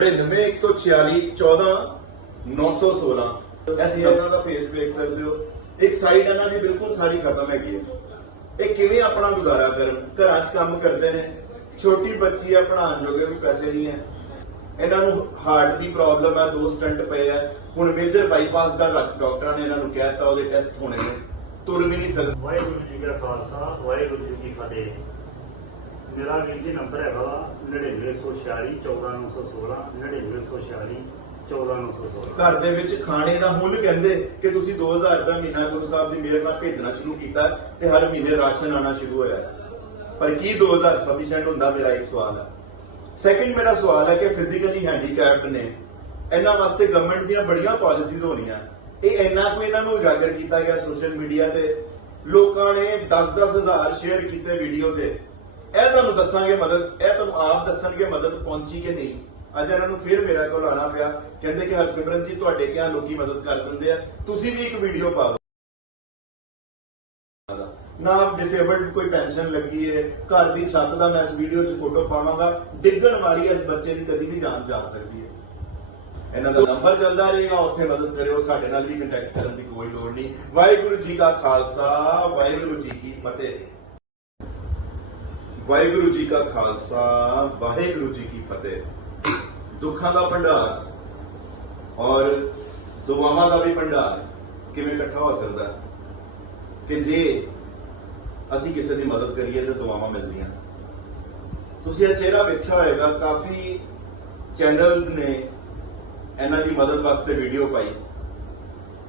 99146 ਅਸੀਂ ਇਹਨਾਂ ਦਾ ਫੇਸ ਵੇਖ ਸਕਦੇ ਹੋ। ਇੱਕ ਸਾਈਡ ਇਹਨਾਂ ਦੀ ਬਿਲਕੁਲ ਸਾਰੀ ਖਤਮ ਹੈਗੀ ਹੈ। ਇਹ ਕਿਵੇਂ ਆਪਣਾ ਗੁਜ਼ਾਰਾ ਕਰਨ? ਘਰਾਂ 'ਚ ਕੰਮ ਕਰਦੇ ਨੇ। ਛੋਟੀ ਬੱਚੀ ਹੈ ਪੜ੍ਹਾਉਣ ਜੋਗੇ ਵੀ ਪੈਸੇ ਨਹੀਂ ਹੈ। ਇਹਨਾਂ ਨੂੰ ਹਾਰਟ ਦੀ ਪ੍ਰੋਬਲਮ ਹੈ ਦੋ ਸਟੰਟ ਪਏ ਆ। ਹੁਣ ਮੇਜਰ ਬਾਈਪਾਸ ਦਾ ਡਾਕਟਰਾਂ ਨੇ ਇਹਨਾਂ ਨੂੰ ਕਹਿਤਾ ਉਹਦੇ ਟੈਸਟ ਹੋਣੇ ਨੇ। ਤੁਰ ਵੀ ਨਹੀਂ ਸਕਦੇ। ਵਾਹਿਗੁਰੂ ਜੀ ਕਾ ਖਾਲਸਾ, ਵਾਹਿਗੁਰੂ ਜੀ ਕੀ ਫਤਿਹ। ਮੇਰਾ ਵੀਰ ਜੀ ਨੰਬਰ ਹੈਗਾ ਵਾ 9946 14916 9946 14916 ਘਰ ਦੇ ਵਿੱਚ ਖਾਣੇ ਦਾ ਹੁਣ ਕਹਿੰਦੇ ਕਿ ਤੁਸੀਂ 2000 ਰੁਪਏ ਮਹੀਨਾ ਗੁਰੂ ਸਾਹਿਬ ਦੀ ਮਿਹਰ ਨਾਲ ਭੇਜਣਾ ਸ਼ੁਰੂ ਕੀਤਾ ਤੇ ਹਰ ਮਹੀਨੇ ਰਾਸ਼ਨ ਆਣਾ ਸ਼ੁਰੂ ਹੋਇਆ। ਪਰ ਕੀ 2000 ਸਫੀਸ਼ੀਐਂਟ ਹੁੰਦਾ ਮੇਰਾ ਇੱਕ ਸਵਾਲ ਹੈ। ਸੈਕਿੰਡ ਮੇਰਾ ਸਵਾਲ ਹੈ ਕਿ ਫਿਜ਼ੀਕਲੀ ਹੈਂਡੀਕੈਪਡ ਨੇ। ਇਹਨਾਂ ਵਾਸਤੇ ਗਵਰਨਮੈਂਟ ਦੀਆਂ ਬੜੀਆਂ ਪਾਲਿਸੀਜ਼ ਹੋਣੀਆਂ। ਇਹ ਇੰਨਾ ਕੋਈ ਇਹਨਾਂ ਨੂੰ ਉਜਾਗਰ ਕੀਤਾ ਗਿਆ ਸੋਸ਼ਲ ਮੀਡੀਆ ਤੇ। ਲੋਕਾਂ ਨੇ 10-10 ਹਜ਼ਾਰ ਸ਼ੇਅਰ ਕੀਤੇ ਵੀਡੀਓ ਤੇ। ਇਹ ਤੁਹਾਨੂੰ ਦੱਸਾਂਗੇ ਮਦਦ, ਇਹ ਤੁਹਾਨੂੰ ਆਪ ਦੱਸਣਗੇ ਮਦਦ ਪਹੁੰਚੀ ਕਿ ਨਹੀਂ। ਅੱਜ ਇਹਨਾਂ ਨੂੰ ਫਿਰ ਮੇਰੇ ਕੋਲ ਆਣਾ ਪਿਆ। ਕਹਿੰਦੇ ਕਿ ਹਰਸਿਮਰਨ ਜੀ, ਤੁਹਾਡੇ ਕਿਹਾ ਲੋਕੀ ਮਦਦ ਕਰ ਦਿੰਦੇ ਆ। ਤੁਸੀਂ ਵੀ ਇੱਕ ਵੀਡੀਓ ਪਾ ਦਿਓ। ਨਾ ਡਿਸੇਬਲਡ ਕੋਈ ਪੈਨਸ਼ਨ ਲੱਗੀ ਹੈ ਘਰ ਦੀ ਛੱਤ ਦਾ ਮੈਂ ਇਸ ਵੀਡੀਓ 'ਚ ਫੋਟੋ ਪਾਵਾਂਗਾ। ਡਿੱਗਣ ਵਾਲੀ ਇਸ ਬੱਚੇ ਦੀ ਕਦੀ ਵੀ ਜਾਨ ਜਾ ਸਕਦੀ ਹੈ ਇਹਨਾਂ ਦਾ ਨੰਬਰ ਚੱਲਦਾ ਰਹੇਗਾ, ਉੱਥੇ ਮਦਦ ਕਰਿਓ। ਸਾਡੇ ਨਾਲ ਵੀ ਕੰਟੈਕਟ ਕਰਨ ਦੀ ਕੋਈ ਲੋੜ ਨਹੀਂ। ਵਾਹਿਗੁਰੂ ਜੀ ਕਾ ਖਾਲਸਾ, ਵਾਹਿਗੁਰੂ ਜੀ ਕੀ ਫਤਿਹ। ਵਾਹਿਗੁਰੂ ਜੀ ਕਾ ਖਾਲਸਾ, ਵਾਹਿਗੁਰੂ ਜੀ ਕੀ ਫਤਿਹ। ਦੁੱਖਾਂ ਦਾ ਭੰਡਾਰ ਔਰ ਦੁਆਵਾਂ ਦਾ ਵੀ ਭੰਡਾਰ ਕਿਵੇਂ ਇਕੱਠਾ ਹੋ ਸਕਦਾ ਕਿ ਜੇ ਅਸੀਂ ਕਿਸੇ ਦੀ ਮਦਦ ਕਰੀਏ ਤਾਂ ਦੁਆਵਾਂ ਮਿਲਦੀਆਂ। ਤੁਸੀਂ ਇਹ ਚਿਹਰਾ ਵੇਖਿਆ ਹੋਵੇਗਾ ਕਾਫੀ ਚੈਨਲਸ ਨੇ ਇਹਨਾਂ ਦੀ ਮਦਦ ਵਾਸਤੇ ਵੀਡੀਓ ਪਾਈ।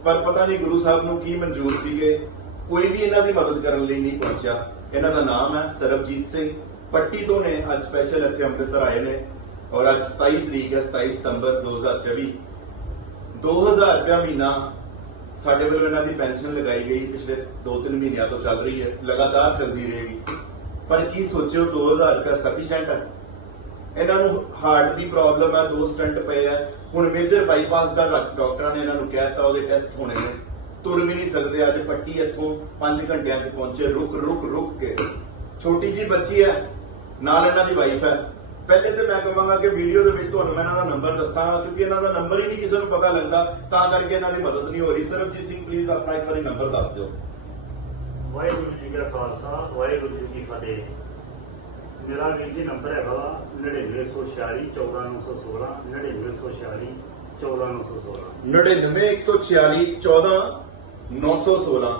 ਪਰ ਪਤਾ ਨਹੀਂ ਗੁਰੂ ਸਾਹਿਬ ਨੂੰ ਕੀ ਮਨਜ਼ੂਰ ਸੀਗੇ, ਕੋਈ ਵੀ ਇਹਨਾਂ ਦੀ ਮਦਦ ਕਰਨ ਲਈ ਨਹੀਂ ਪਹੁੰਚਿਆ। ਇਹਨਾਂ ਦਾ ਨਾਮ ਹੈ ਸਰਬਜੀਤ ਸਿੰਘ। ਪੱਟੀ ਤੋਂ ਨੇ ਅੱਜ ਸਪੈਸ਼ਲ ਇੱਥੇ ਅੰਮ੍ਰਿਤਸਰ ਆਏ ਨੇ ਔਰ ਅੱਜ 27 ਤਰੀਕ ਹੈ 27 ਸਤੰਬਰ 2024 2000 ਰੁਪਇਆ ਮਹੀਨਾ ਸਾਡੇ ਵੱਲੋਂ ਇਹਨਾਂ ਦੀ ਪੈਨਸ਼ਨ ਲਗਾਈ ਗਈ, ਪਿਛਲੇ 2-3 ਮਹੀਨਿਆਂ ਤੋਂ ਚੱਲ ਰਹੀ ਹੈ, ਲਗਾਤਾਰ ਚੱਲਦੀ ਰਹੇਗੀ। ਪਰ ਕੀ ਸੋਚਿਓ 2000 ਰੁਪਇਆ ਸਫੀਸ਼ੀਐਂਟ ਹੈ। ਇਹਨਾਂ ਨੂੰ ਹਾਰਟ ਦੀ ਪ੍ਰੋਬਲਮ ਹੈ, ਦੋ ਸਟੰਟ ਪਏ ਆ ਹੁਣ ਮੇਜਰ ਬਾਈਪਾਸ ਦਾ ਡਾਕਟਰਾਂ ਨੇ ਇਹਨਾਂ ਨੂੰ ਕਹਿਤਾ ਉਹਦੇ ਟੈਸਟ ਹੋਣੇ ਨੇ। ਤੁਰ ਵੀ ਨਹੀਂ ਸਕਦੇ ਅੱਜ ਪੱਟੀ ਇੱਥੋਂ 5 ਘੰਟਿਆਂ 'ਚ ਪਹੁੰਚੇ ਰੁਕ ਰੁਕ ਰੁਕ ਕੇ। ਛੋਟੀ ਜੀ ਬੱਚੀ ਹੈ ਨਾਲ ਇਹਨਾਂ ਦੀ ਵਾਈਫ ਹੈ। ਪਹਿਲੇ ਤੇ ਮੈਂ ਕਹਾਂਗਾ ਕਿ ਵੀਡੀਓ ਦੇ ਵਿੱਚ ਤੁਹਾਨੂੰ ਮੈਂ ਇਹਨਾਂ ਦਾ ਨੰਬਰ ਦੱਸਾਂ ਕਿਉਂਕਿ ਇਹਨਾਂ ਦਾ ਨੰਬਰ ਹੀ ਨਹੀਂ ਕਿਸੇ ਨੂੰ ਪਤਾ ਲੱਗਦਾ ਤਾਂ ਕਰਕੇ ਇਹਨਾਂ ਦੀ ਮਦਦ ਨਹੀਂ ਹੋ ਰਹੀ। ਸਰਬਜੀਤ ਸਿੰਘ ਪਲੀਜ਼ ਆਪਣਾ ਇੱਕ ਵਾਰੀ ਨੰਬਰ ਦੱਸ ਦਿਓ। ਵਾਹਿਗੁਰੂ ਜੀ ਕਾ ਖਾਲਸਾ ਵਾਹਿਗੁਰੂ ਜੀ ਕੀ ਫਤਿਹ। ਮੇਰਾ ਵੀਰ ਜੀ ਨੰਬਰ ਹੈਗਾ ਵਾ 9946 916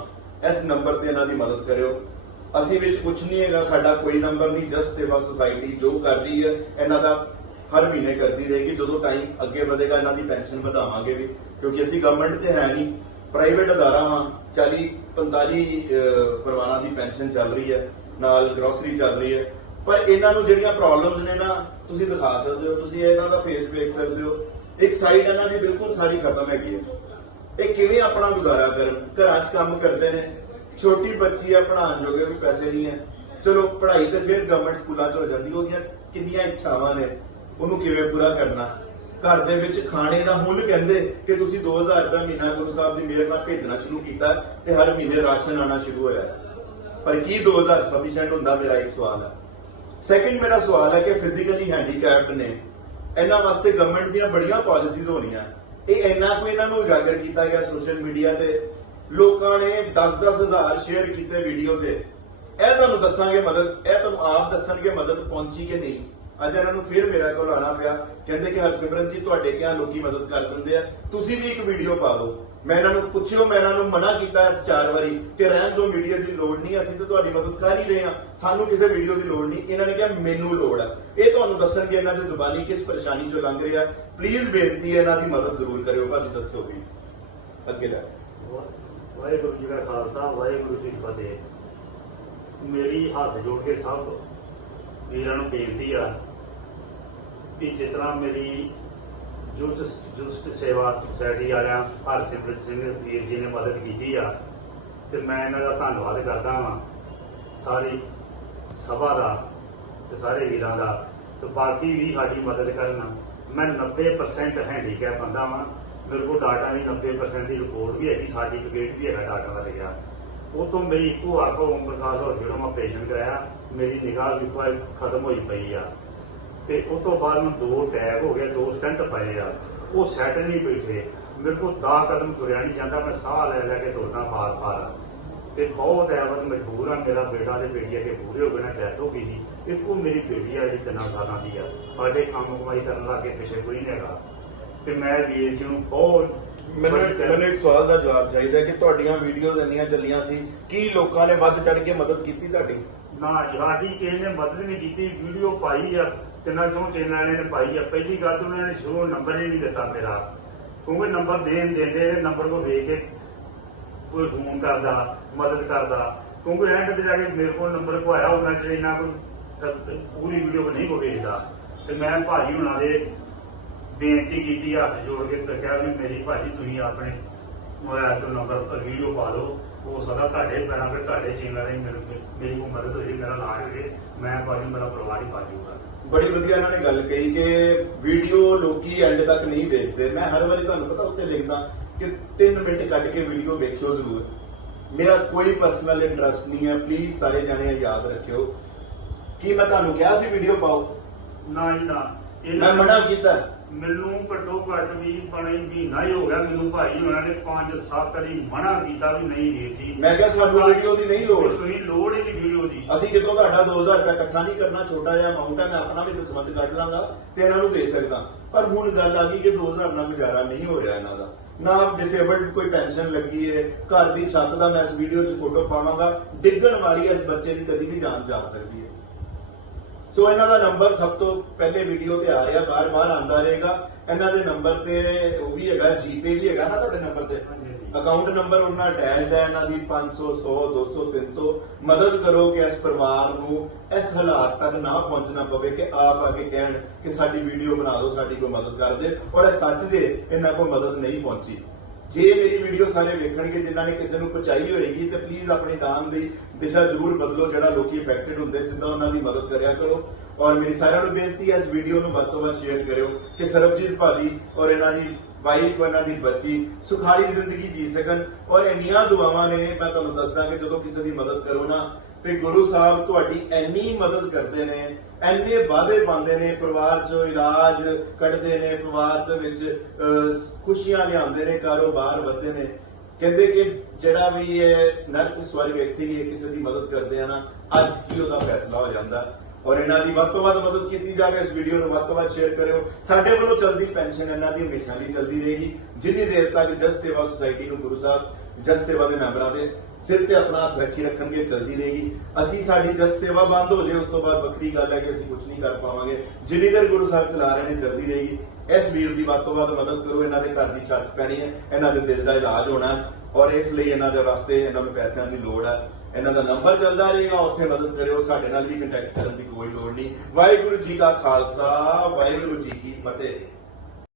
ਇਸ ਨੰਬਰ ਤੇ ਇਹਨਾਂ ਦੀ ਮਦਦ ਕਰਿਓ। ਅਸੀਂ ਵਿੱਚ ਕੁਝ ਨਹੀਂ ਹੈਗਾ, ਸਾਡਾ ਕੋਈ ਨੰਬਰ ਨਹੀਂ ਜਸਟ ਸੇਵਾ ਸੁਸਾਇਟੀ ਜੋ ਕਰ ਰਹੀ ਹੈ, ਇਹਨਾਂ ਦਾ ਹਰ ਮਹੀਨੇ ਕਰਦੀ ਰਹੇਗੀ। ਜਦੋਂ ਟਾਈਮ ਅੱਗੇ ਵਧੇਗਾ, ਇਹਨਾਂ ਦੀ ਪੈਨਸ਼ਨ ਵਧਾਵਾਂਗੇ ਵੀ, ਕਿਉਂਕਿ ਅਸੀਂ ਗਵਰਨਮੈਂਟ ਤੇ ਹੈ ਨਹੀਂ ਪ੍ਰਾਈਵੇਟ ਅਦਾਰਾ ਵਾਂ। 40 45 ਪਰਿਵਾਰਾਂ ਦੀ ਪੈਨਸ਼ਨ ਚੱਲ ਰਹੀ ਹੈ, ਨਾਲ ਗਰੋਸਰੀ ਚੱਲ ਰਹੀ ਹੈ। ਪਰ ਇਹਨਾਂ ਨੂੰ ਜਿਹੜੀਆਂ ਪ੍ਰੋਬਲਮਸ ਨੇ ਨਾ, ਤੁਸੀਂ ਦਿਖਾ ਸਕਦੇ ਹੋ, ਤੁਸੀਂ ਇਹਨਾਂ ਦਾ ਫੇਸ ਵੇਖ ਸਕਦੇ ਹੋ। ਇੱਕ ਸਾਈਡ ਇਹਨਾਂ ਦੀ ਬਿਲਕੁਲ ਸਾਰੀ ਖਤਮ ਹੈਗੀ ਹੈ। ਇਹ ਕਿਵੇਂ ਆਪਣਾ ਗੁਜ਼ਾਰਾ ਕਰਨ ਘਰਾਂ 'ਚ ਕੰਮ ਕਰਦੇ ਨੇ? ਛੋਟੀ ਬੱਚੀ ਹੈ ਪੜ੍ਹਾਉਣ ਜੋਗੇ ਵੀ ਪੈਸੇ ਨਹੀਂ ਹੈ ਚਲੋ, ਪੜ੍ਹਾਈ ਤੇ ਫਿਰ ਗਵਰਨਮੈਂਟ ਸਕੂਲਾਂ 'ਚ ਹੋ ਜਾਂਦੀ, ਉਹਦੀਆਂ ਕਿੰਨੀਆਂ ਇੱਛਾਵਾਂ ਨੇ, ਉਹਨੂੰ ਕਿਵੇਂ ਪੂਰਾ ਕਰਨਾ? ਘਰ ਦੇ ਵਿੱਚ ਖਾਣੇ ਦਾ ਹੁਣ ਕਹਿੰਦੇ ਕਿ ਤੁਸੀਂ 2000 ਰੁਪਏ ਮਹੀਨਾ ਗੁਰੂ ਸਾਹਿਬ ਦੀ ਮਿਹਰ ਨਾਲ ਭੇਜਣਾ ਸ਼ੁਰੂ ਕੀਤਾ ਤੇ ਹਰ ਮਹੀਨੇ ਰਾਸ਼ਨ ਆਣਾ ਸ਼ੁਰੂ ਹੋਇਆ। ਪਰ ਕੀ 2000 ਸਫੀਸ਼ੀਐਂਟ ਹੁੰਦਾ ਮੇਰਾ ਇੱਕ ਸਵਾਲ ਹੈ ਸੈਕਿੰਡ ਮੇਰਾ ਸਵਾਲ ਹੈ ਕਿ ਫਿਜ਼ੀਕਲੀ ਹੈਂਡੀਕੈਪਡ ਨੇ, ਇਹਨਾਂ ਵਾਸਤੇ ਗਵਰਨਮੈਂਟ ਦੀਆਂ ਬੜੀਆਂ ਪਾਲਿਸੀਜ਼ ਹੋਣੀਆਂ। ਇਹ ਇੰਨਾ ਕੋਈ ਇਹਨਾਂ ਨੂੰ ਉਜਾਗਰ ਕੀਤਾ ਗਿਆ ਸੋਸ਼ਲ ਮੀਡੀਆ ਤੇ, ਲੋਕਾਂ ਨੇ 10-10 ਹਜ਼ਾਰ ਸ਼ੇਅਰ ਕੀਤੇ ਵੀਡੀਓ ਤੇ। ਇਹ ਤੁਹਾਨੂੰ ਦੱਸਾਂਗੇ ਮਦਦ, ਇਹ ਤੁਹਾਨੂੰ ਆਪ ਦੱਸਣਗੇ ਮਦਦ ਪਹੁੰਚੀ ਕਿ ਨਹੀਂ। ਅੱਜ ਇਹਨਾਂ ਨੂੰ ਫਿਰ ਮੇਰਾ ਕੋਲ ਆਣਾ ਪਿਆ। ਕਹਿੰਦੇ ਕਿ ਹਰਸਿਮਰਨ ਜੀ ਤੁਹਾਡੇ ਕਿਹਾ ਲੋਕੀ ਮਦਦ ਕਰ ਦਿੰਦੇ ਆ। ਤੁਸੀਂ ਵੀ ਇੱਕ ਵੀਡੀਓ ਪਾ ਦਿਓ। ਮੈਂ ਇਹਨਾਂ ਨੂੰ ਪੁੱਛਿਓ, ਮੈਂ ਇਹਨਾਂ ਨੂੰ ਮਨਾ ਕੀਤਾ ਚਾਰ ਵਾਰੀ ਕਿ ਰਹਿਣ ਦਿਓ ਮੀਡੀਆ ਦੀ ਲੋੜ ਨਹੀਂ, ਅਸੀਂ ਤਾਂ ਤੁਹਾਡੀ ਮਦਦ ਕਰ ਹੀ ਰਹੇ ਹਾਂ। ਸਾਨੂੰ ਕਿਸੇ ਵੀਡੀਓ ਦੀ ਲੋੜ ਨਹੀਂ। ਇਹਨਾਂ ਨੇ ਕਿਹਾ, ਮੈਨੂੰ ਲੋੜ ਹੈ। ਇਹ ਤੁਹਾਨੂੰ ਦੱਸਣਗੇ ਇਹਨਾਂ ਦੀ ਜ਼ੁਬਾਨੀ ਕਿਸ ਪਰੇਸ਼ਾਨੀ ਚੋਂ ਲੰਘ ਰਿਹਾ ਪਲੀਜ਼ ਬੇਨਤੀ ਹੈ ਇਹਨਾਂ ਦੀ ਮਦਦ ਜ਼ਰੂਰ ਕਰਿਓ। ਭਾਜੀ, ਦੱਸੋ ਵੀ। ਅੱਗੇ ਲੈ। ਵਾਹਿਗੁਰੂ ਜੀ ਕਾ ਖਾਲਸਾ, ਵਾਹਿਗੁਰੂ ਜੀ ਕੀ ਫਤਿਹ। ਮੇਰੀ ਹੱਥ ਜੋੜ ਕੇ ਸਭ ਵੀਰਾਂ ਨੂੰ ਬੇਨਤੀ ਆ ਕਿ ਜਿਸ ਤਰ੍ਹਾਂ ਮੇਰੀ ਜੁਸਟ ਜੁਸਟ ਸੇਵਾ ਸੁਸਾਇਟੀ ਵਾਲਿਆਂ ਹਰਸਿਮਰਤ ਸਿੰਘ ਵੀਰ ਜੀ ਨੇ ਮਦਦ ਕੀਤੀ ਆ। ਤੇ ਮੈਂ ਇਹਨਾਂ ਦਾ ਧੰਨਵਾਦ ਕਰਦਾ ਹਾਂ ਸਾਰੀ ਸਭਾ ਦਾ ਤੇ ਸਾਰੇ ਵੀਰਾਂ ਦਾ ਤੇ ਬਾਕੀ ਵੀ ਸਾਡੀ ਮਦਦ ਕਰਨ ਮੈਂ 90% ਹੈਂਡੀਕੈਪ ਬੰਦਾ ਵਾਂ। ਮੇਰੇ ਕੋਲ ਡਾਟਾ ਦੀ 90% ਦੀ ਰਿਪੋਰਟ ਵੀ ਹੈਗੀ ਸਰਟੀਫਿਕੇਟ ਵੀ ਹੈਗਾ ਡਾਟਾ ਦਾ। ਲਿਆ ਉਹ ਤੋਂ ਮੇਰੀ ਇੱਕੋ ਅੱਖ ਓਮ ਪ੍ਰਕਾਸ਼ ਹੋਰ ਜਿਹੜਾ ਮੈਂ ਆਪਰੇਸ਼ਨ ਕਰਾਇਆ, ਮੇਰੀ ਨਿਗਾਹ ਵੀ ਕੋਈ ਖਤਮ ਹੋਈ ਪਈ ਆ। ਤੇ ਉਸ ਤੋਂ ਬਾਅਦ ਨੂੰ ਦੋ ਟੈਗ ਹੋ ਗਏ ਦੋ ਸਟੰਟ ਪਏ ਆ। ਉਹ ਸੈੱਟ ਨਹੀਂ ਬੈਠੇ। ਮੇਰੇ ਕੋਲ 10 ਕਦਮ ਤੁਰਿਆ ਨਹੀਂ ਜਾਂਦਾ ਮੈਂ ਸਾਹ ਲੈ ਲੈ ਕੇ ਤੁਰਦਾ ਬਾਰ ਬਾਰ ਤੇ ਬਹੁਤ ਐਵਰ ਮਜਬੂਰ ਆ ਮੇਰਾ ਬੇਟਾ ਤੇ ਬੇਟੀ ਅਗੇ ਪੂਰੇ ਹੋ ਗਏ ਨੇ ਡੈਥ ਹੋ ਗਈ ਸੀ। ਇੱਕੋ ਮੇਰੀ ਬੇਟੀ ਆ ਜਿਹੜੀ ਤਿੰਨਾਂ ਸਾਲਾਂ ਦੀ ਆ। ਸਾਡੇ ਕੰਮ ਕਮਾਈ ਕਰਨ ਲੱਗੇ ਪਿੱਛੇ ਕੋਈ ਨਹੀਂ ਹੈਗਾ। ਤੇ ਮੈਂ ਵੀਰ ਜੀ ਨੂੰ ਬਹੁਤ ਮੈਨੂੰ ਮੈਨੂੰ ਇੱਕ ਸਵਾਲ ਦਾ ਜਵਾਬ ਚਾਹੀਦਾ ਕਿ ਤੁਹਾਡੀਆਂ ਵੀਡੀਓਜ਼ ਇੰਨੀਆਂ ਚੱਲੀਆਂ ਸੀ ਕੀ ਲੋਕਾਂ ਨੇ ਵੱਧ ਚੜ ਕੇ ਮਦਦ ਕੀਤੀ ਤੁਹਾਡੀ? ਨਾ ਜੀ, ਸਾਡੀ ਕਿਸੇ ਨੇ ਮਦਦ ਨਹੀਂ ਕੀਤੀ ਵੀਡੀਓ ਪਾਈ ਆ। ਤਿੰਨਾਂ ਚੋਂ ਚੈਨਲਾਂ ਨੇ ਪਾਈ ਆ ਪਹਿਲੀ ਗੱਲ ਤਾਂ ਉਹਨਾਂ ਨੇ ਸ਼ੁਰੂ ਨੰਬਰ ਹੀ ਨਹੀਂ ਦਿੱਤਾ ਮੇਰਾ। ਕਿਉਂਕਿ ਨੰਬਰ ਦੇਣ ਦਿੰਦੇ ਨੰਬਰ ਕੋ ਵੇਖ ਕੇ ਕੋਈ ਫੋਨ ਕਰਦਾ, ਮਦਦ ਕਰਦਾ। ਕਿਉਂਕਿ ਐਂਡ ਤੇ ਜਾ ਕੇ ਮੇਰੇ ਕੋਲ ਨੰਬਰ ਕੋ ਆਇਆ ਉਹਨਾਂ ਚ, ਇੰਨਾ ਕੋਈ ਪੂਰੀ ਵੀਡੀਓ ਨਹੀਂ ਕੋ ਵੇਖਦਾ। ਤੇ ਮੈਂ ਭਾਜੀ ਹੁਣਾਂ ਦੇ ਬੇਨਤੀ ਕੀਤੀ, ਹੱਥ ਜੋੜ ਕੇ ਤੇ ਕਿਹਾ ਵੀ ਮੇਰੀ ਭਾਜੀ ਤੁਸੀਂ ਆਪਣੇ ਮੋਬਾਈਲ ਤੋਂ ਨੰਬਰ ਵੀਡੀਓ ਪਾ ਲਓ ਹੋ ਸਕਦਾ ਤੁਹਾਡੇ ਪੈਰਾਂ ਤੇ ਤੁਹਾਡੇ ਚੈਨਲ ਰਾਹੀਂ ਮੈਨੂੰ ਮੇਰੀ ਕੋਈ ਮਦਦ ਹੋ ਜੇ ਮੇਰਾ ਇਲਾਜ ਹੋ ਜੇ ਮੈਂ ਭਾਜੀ ਮੇਰਾ ਪਰਿਵਾਰ ਹੀ ਪਾ ਜਾਊਗਾ ਬੜੀ ਵਧੀਆ ਇਹਨਾਂ ਨੇ ਗੱਲ ਕਹੀ ਕਿ ਵੀਡੀਓ ਲੋਕੀ ਐਂਡ ਤੱਕ ਨਹੀਂ ਵੇਖਦੇ। ਮੈਂ ਹਰ ਵਾਰੀ ਤੁਹਾਨੂੰ ਪਤਾ ਉੱਤੇ ਲਿਖਦਾ ਕਿ 3 ਮਿੰਟ ਕੱਢ ਕੇ ਵੀਡੀਓ ਵੇਖਿਓ ਜ਼ਰੂਰ। ਮੇਰਾ ਕੋਈ ਪਰਸਨਲ ਇੰਟਰਸਟ ਨਹੀਂ ਹੈ। ਪਲੀਜ਼ ਸਾਰੇ ਜਣੇ ਯਾਦ ਰੱਖਿਓ। ਕੀ ਮੈਂ ਤੁਹਾਨੂੰ ਕਿਹਾ ਸੀ ਵੀਡੀਓ ਪਾਓ? ਨਾ ਜੀ ਨਾ। ਮੈਂ ਮਨਾ ਕੀਤਾ। ਮੈਨੂੰ ਘੱਟੋ ਘੱਟ ਵੀ ਬਣੇ ਮਹੀਨਾ ਹੀ ਹੋ ਗਿਆ ਮੈਨੂੰ ਭਾਈ ਉਹਨਾਂ ਨੇ 5-7 ਵਾਰੀ ਮਨਾ ਕੀਤਾ ਵੀ ਨਹੀਂ ਵੀਰ ਜੀ। ਮੈਂ ਕਿਹਾ ਸਾਨੂੰ ਵੀਡੀਓ ਦੀ ਨਹੀਂ ਲੋੜ। ਤੁਸੀਂ ਲੋੜ ਹੀ ਨਹੀਂ ਵੀਡੀਓ ਦੀ। ਅਸੀਂ ਜਦੋਂ ਤੁਹਾਡਾ 2000 ਰੁਪਏ ਇਕੱਠਾ ਨਹੀਂ ਕਰਨਾ ਛੋਟਾ ਜਿਹਾ ਅਮਾਉਂਟ ਹੈ ਮੈਂ ਆਪਣਾ ਵੀ ਦਸਵੰਦ ਕੱਢ ਲਾਂਗਾ ਤੇ ਇਹਨਾਂ ਨੂੰ ਦੇ ਸਕਦਾ। ਪਰ ਹੁਣ ਗੱਲ ਆ ਗਈ ਕਿ 2000 ਨਾਲ ਗੁਜ਼ਾਰਾ ਨਹੀਂ ਹੋ ਰਿਹਾ ਇਹਨਾਂ ਦਾ। ਨਾ ਡਿਸੇਬਲਡ ਕੋਈ ਪੈਨਸ਼ਨ ਲੱਗੀ ਹੈ ਘਰ ਦੀ ਛੱਤ ਦਾ ਮੈਂ ਇਸ ਵੀਡੀਓ 'ਚ ਫੋਟੋ ਪਾਵਾਂਗਾ। ਡਿੱਗਣ ਵਾਲੀ ਇਸ ਬੱਚੇ ਦੀ ਕਦੀ ਵੀ ਜਾਨ ਜਾ ਸਕਦੀ ਹੈ ਸੋ ਇਹਨਾਂ ਦਾ ਨੰਬਰ ਸਭ ਤੋਂ ਪਹਿਲੇ ਵੀਡੀਓ ਤੇ ਆ ਰਿਹਾ ਬਾਰ-ਬਾਰ ਆਂਦਾ ਰਹੇਗਾ। ਇਹਨਾਂ ਦੇ ਨੰਬਰ ਤੇ ਉਹ ਵੀ ਹੈਗਾ ਜੀਪੇ ਵੀ ਹੈਗਾ ਨਾ ਤੁਹਾਡੇ ਨੰਬਰ ਤੇ? ਅਕਾਊਂਟ ਨੰਬਰ ਉਹਨਾਂ ਅਟੈਚਡ ਹੈ ਇਹਨਾਂ ਦੀ 500 100 200 300 ਮਦਦ ਕਰੋ ਕਿ ਇਸ ਪਰਿਵਾਰ ਨੂੰ ਇਸ ਹਾਲਾਤ ਤੱਕ ਨਾ ਪਹੁੰਚਣਾ ਪਵੇ ਕਿ ਆਪ ਆ ਕੇ ਕਹਿਣ ਕਿ ਸਾਡੀ ਵੀਡੀਓ ਬਣਾ ਦਿਓ ਸਾਡੀ ਕੋਈ ਮਦਦ ਕਰ ਦੇ। ਔਰ ਇਹ ਸੱਚ ਜੇ ਇਹਨਾਂ ਕੋਲ ਮਦਦ ਨਹੀਂ ਪਹੁੰਚੀ। ਜੇ ਮੇਰੀ ਵੀਡੀਓ ਸਾਰੇ ਵੇਖਣਗੇ, ਜਿਨ੍ਹਾਂ ਨੇ ਕਿਸੇ ਨੂੰ ਪਹੁੰਚਾਈ ਹੋਏਗੀ, ਤੇ ਪਲੀਜ਼ ਆਪਣੀ ਦਾਨ ਦੀ ਦਿਸ਼ਾ ਜ਼ਰੂਰ ਬਦਲੋ, ਜਿਹੜਾ ਲੋਕੀ ਇਫੈਕਟਡ ਹੁੰਦੇ, ਸਿੱਧਾ ਉਹਨਾਂ ਦੀ ਮਦਦ ਕਰਿਆ ਕਰੋ। ਔਰ ਮੇਰੀ ਸਾਰਿਆਂ ਨੂੰ ਬੇਨਤੀ ਹੈ, ਇਸ ਵੀਡੀਓ ਨੂੰ ਵੱਧ ਤੋਂ ਵੱਧ ਸ਼ੇਅਰ ਕਰਿਓ, ਕਿ ਸਰਬਜੀਤ ਭਾਜੀ ਔਰ ਇਹਨਾਂ ਦੀ ਵਾਈਫ ਉਹਨਾਂ ਦੀ ਬੱਚੀ ਸੁਖਾਲੀ ਜ਼ਿੰਦਗੀ ਜੀ ਸਕਣ। ਔਰ ਇੰਨੀਆਂ ਦੁਆਵਾਂ ਨੇ, ਮੈਂ ਤੁਹਾਨੂੰ ਦੱਸਦਾ ਕਿ ਜਦੋਂ ਕਿਸੇ ਦੀ ਮਦਦ ਕਰੋ ਨਾ ਤੇ ਗੁਰੂ ਸਾਹਿਬ ਤੁਹਾਡੀ ਇੰਨੀ ਮਦਦ ਕਰਦੇ ਨੇ, ਇੰਨੇ ਵਾਅਦੇ ਪਾਉਂਦੇ ਨੇ, ਪਰਿਵਾਰ ਚੋਂ ਇਲਾਜ ਕੱਢਦੇ ਨੇ, ਪਰਿਵਾਰ ਦੇ ਵਿੱਚ ਖੁਸ਼ੀਆਂ ਲਿਆਉਂਦੇ ਨੇ, ਕਾਰੋਬਾਰ ਵਧਦੇ ਨੇ। ਕਹਿੰਦੇ ਕਿ ਜਿਹੜਾ ਵੀ ਇਹ ਨਰਕ ਸਵਰਗ ਇੱਥੇ ਹੀ ਕਿਸੇ ਦੀ ਮਦਦ ਕਰਦੇ ਆ ਨਾ, ਅੱਜ ਕੀ ਉਹਦਾ ਫੈਸਲਾ ਹੋ ਜਾਂਦਾ। ਔਰ ਇਹਨਾਂ ਦੀ ਵੱਧ ਤੋਂ ਵੱਧ ਮਦਦ ਕੀਤੀ ਜਾਵੇ, ਇਸ ਵੀਡੀਓ ਨੂੰ ਵੱਧ ਤੋਂ ਵੱਧ ਸ਼ੇਅਰ ਕਰਿਓ। ਸਾਡੇ ਵੱਲੋਂ ਚਲਦੀ ਪੈਨਸ਼ਨ ਇਹਨਾਂ ਦੀ ਹਮੇਸ਼ਾ ਲਈ ਚੱਲਦੀ ਰਹੇਗੀ। ਜਿੰਨੀ ਦੇਰ ਤੱਕ ਜਸ ਸੇਵਾ ਸੁਸਾਇਟੀ ਨੂੰ ਗੁਰੂ ਸਾਹਿਬ ਜਸ ਸੇਵਾ ਦੇ ਮੈਂਬਰਾਂ ਦੇ ਸਿਰ ਤੇ ਆਪਣਾ ਹੱਥ ਰੱਖੀ ਰੱਖਣਗੇ, ਚਲਦੀ ਰਹੇਗੀ। ਅਸੀਂ ਸਾਡੀ ਜਸ ਸੇਵਾ ਬੰਦ ਹੋ ਜੇ, ਉਸ ਤੋਂ ਬਾਅਦ ਵੱਖਰੀ ਗੱਲ ਹੈ ਕਿ ਅਸੀਂ ਕੁਝ ਨਹੀਂ ਕਰ ਪਾਵਾਂਗੇ। ਜਿੰਨੀ ਦੇਰ ਗੁਰੂ ਸਾਹਿਬ ਚਲਾ ਰਹੇ ਨੇ, ਚੱਲਦੀ ਰਹੇਗੀ। ਇਸ ਵੀਰ ਦੀ ਵੱਧ ਤੋਂ ਵੱਧ ਮਦਦ ਕਰੋ, ਇਹਨਾਂ ਦੇ ਘਰ ਦੀ ਛੱਤ ਪੈਣੀ ਹੈ, ਇਹਨਾਂ ਦੇ ਦਿਲ ਦਾ ਇਲਾਜ ਹੋਣਾ ਔਰ ਇਸ ਲਈ ਇਹਨਾਂ ਦੇ ਵਾਸਤੇ ਇਹਨਾਂ ਨੂੰ ਪੈਸਿਆਂ ਦੀ ਲੋੜ ਹੈ। ਇਹਨਾਂ ਦਾ ਨੰਬਰ ਚੱਲਦਾ ਰਹੇਗਾ, ਉੱਥੇ ਮਦਦ ਕਰਿਓ। ਸਾਡੇ ਨਾਲ ਵੀ ਕੰਟੈਕਟ ਕਰਨ ਦੀ ਕੋਈ ਲੋੜ ਨਹੀਂ। ਵਾਹਿਗੁਰੂ ਜੀ ਕਾ ਖਾਲਸਾ, ਵਾਹਿਗੁਰੂ ਜੀ ਕੀ ਫਤਿਹ।